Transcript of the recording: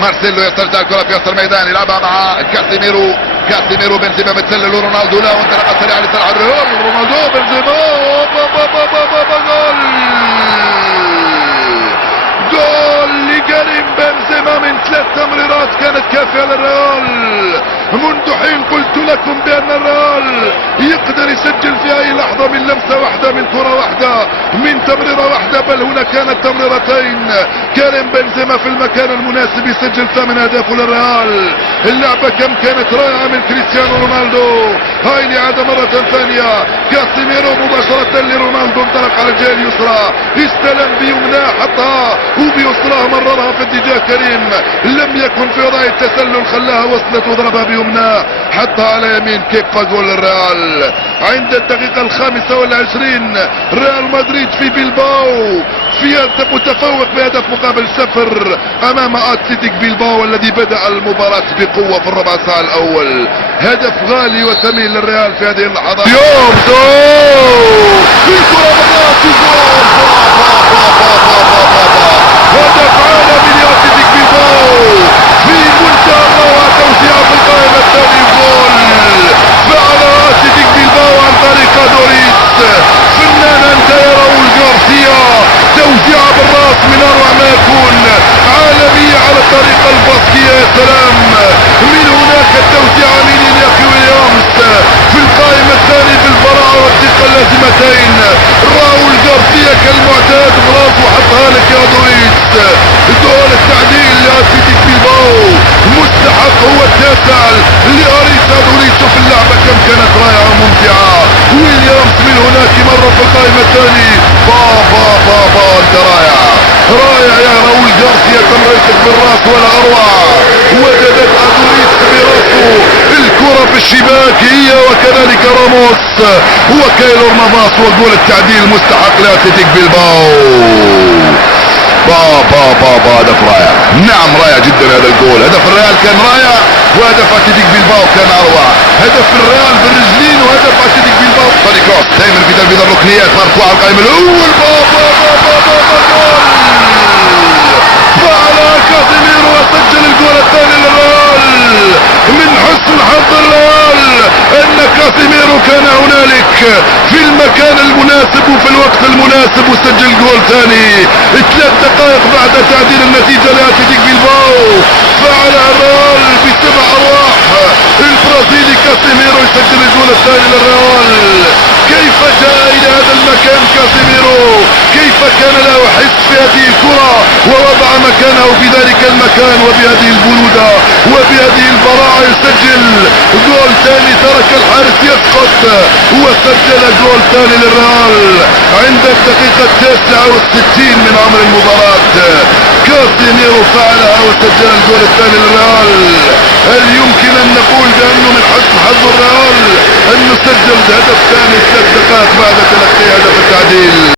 مارسيلو يسترجع الكرة في وسط الميدان، يلعبها مع كاسيميرو بنزيما بتسلل رونالدو لا وانطلاقة سريعة لصالح الريال. رونالدو بنزيما جول لكريم بنزيما من 3 تمريرات كانت كافية للريال. منذ حين قلت لكم بأن الريال يقدر يسجل في أي لحظة من لمسة واحدة، من كرة واحدة، من تمريرة واحدة، بل هنا كانت تمريرتين. كريم بنزيما في المكان المناسب يسجل 8 أهداف للريال. اللعبة كم كانت رائعة من كريستيانو رونالدو. هاي الإعادة مرة ثانية، كاسيميرو مباشرة لرونالدو، انطلق على الجهة اليسرى، استلم بيمناه حطها وبيسراه مررها في اتجاه كريم، لم يكن في وضع التسلل، خلاها وصلت وضربها بيمناه حطها على يمين كيبا. جول الريال عند الدقيقة 25. ريال مدريد في بيلباو في متفوق بهدف مقابل 0 امام اتلتيك بيلباو الذي بدأ المباراة بقوة في الربع ساعة الاول. هدف غالي وثمين للريال في هذه اللحظات. اليوم جول الكرة بالراس، هدف عالمي لاتلتيك بيلباو في منتهى الروعة. توزيع في القائمة الثاني، جول فعل اتلتيك بيلباو عن طريق دوريس. فنان انتهى راؤول غارسيا، توزيع بالراس من اروع ما يكون، عالمية على الطريقة الباسكية. يا سلام، من هناك التوزيع من إنياكي ويليامز في القائمة الثانية بالبراعة والدقة اللازمتين. راؤول غارسيا كالمعتاد غلاط وحطها لك يا دوريس. جول التعديل لاتلتيك بيلباو، مستحق هو التاسع لاريسا دوريس. في اللعبة كم كانت رائعة وممتعة. ويليامز من هناك مرة في القائمة الثانية. انت رائع يا راؤول غارسيا، تمريرتك بالراس ولا اروع. وجدت ادوريس براسه الكرة في الشباك، هي وكذلك راموس وكايلور نافاس. وجول التعديل مستحق لاتلتيك بيلباو. هدف رائع، نعم رائع جدا هذا الجول. هدف الريال كان رائع وهدف اتلتيك بيلباو كان اروع. هدف الريال بالرجلين وهدف اتلتيك بيلباو توني كروس دائما في تنفيذ الركنيات، مرفوع على القائم الاول. فعل كاسيميرو وسجل الجول الثاني للريال. من حسن حظ الريال ان كاسيميرو كان هنالك في المكان المناسب وفي الوقت المناسب وسجل جول ثاني 3 دقائق بعد تعديل النتيجة لاتلتيك بيلباو. فعل الريال ب7 ارواح. البرازيلي كاسيميرو يسجل الجول الثاني للريال. كيف جاء الى هذا المكان كاسيميرو؟ كيف كان له حس في هذه الكرة ووضع مكانه في ذلك المكان، وبهذه البرودة وبهذه البراعة يسجل جول ثاني. ترك الحارس يسقط وسجل جول ثاني للريال عند الدقيقة 69 من عمر المباراة. كاسيميرو فعلها وسجل الجول الثاني للريال. هل يمكن ان نقول بانه من حسن حظ الريال انه سجل هدف ثاني 3 دقائق بعد تلقي هدف التعديل؟